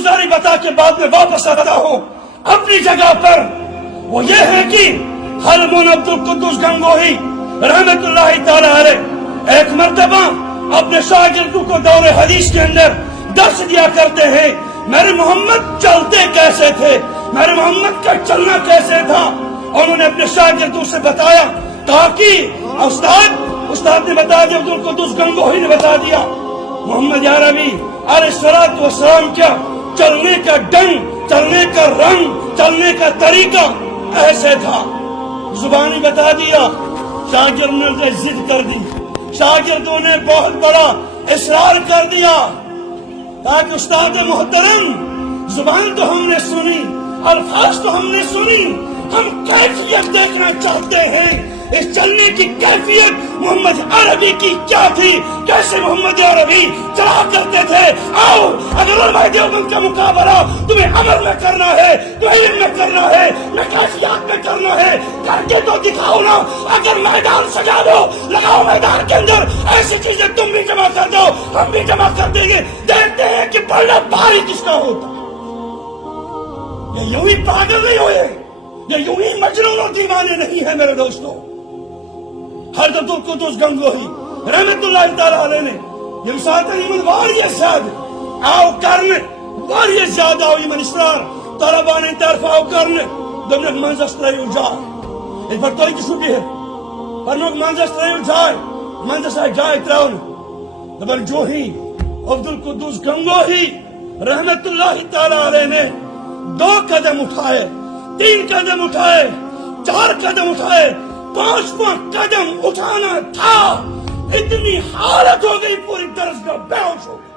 کارگزاری بتا کے بعد میں واپس آتا ہوں اپنی جگہ پر. وہ یہ ہے کہ حلمون عبد القدوس گنگوہی رحمت اللہ تعالی علیہ ایک مرتبہ اپنے شاگردوں کو دور حدیث کے اندر درس دیا کرتے ہیں. میرے محمد چلتے کیسے تھے, میرے محمد کا چلنا کیسے تھا. انہوں نے اپنے شاگردوں سے بتایا, کہا کہ استاد نے بتا دیا, عبد القدوس گنگوہی نے بتا دیا, محمد عربی علیہ السلام کیا چلنے کا ڈنگ, چلنے کا رنگ, چلنے کا طریقہ ایسے تھا. زبانی بتا دیا. شاگردوں نے ضد کر دی, شاگردوں نے بہت بڑا اصرار کر دیا. تاکہ استاد محترم, زبان تو ہم نے سنی, الفاظ تو ہم نے سنی, ہم کیفیت دیکھنا چاہتے ہیں. اس چلنے کی کیفیت محمد عربی کی کیا تھی, کیسے محمد عربی چلا کرتے تھے. آؤ, اگر علماء دیوبند کا مقابلہ تمہیں عمل میں کرنا ہے, تمہیں علم میں کرنا ہے, میں کیفیات میں کرنا ہے, کر کے تو دکھاؤ نا. اگر میدان سجا دو, لگاؤ میدان کے اندر, ایسی چیزیں تم بھی جمع کر دو, ہم بھی جمع کر دیں گے. دیکھتے ہیں کہ پڑھنا بھاری کس کا ہوتا. یہ یوں ہی پاگل نہیں ہوئے, یہ یوں ہی مجنون اور دیوانے نہیں ہے میرے دوستوں. حضرت القدوس گنگوہی رحمت اللہ تعالی علیہ نے یہ ساتھ ایمن واریہ زیادہ آو کرنے, واریہ زیادہ آو ایمن اسرار طلبانی طرف آو کرنے. دمنک منزست رہی جائے, اس پر توی کسو بھی ہے, پرنوک منزست رہی جائے, منزست ہے جائے تراؤن. دبن جو ہی عبد القدوس گنگوہی رحمت اللہ تعالی علیہ نے 2 قدم اٹھائے, 3 قدم اٹھائے, 4 قدم اٹھائے, 5واں قدم اٹھانا تھا, اتنی حالت ہو گئی پوری درس کا, بے ہوش ہو گئی.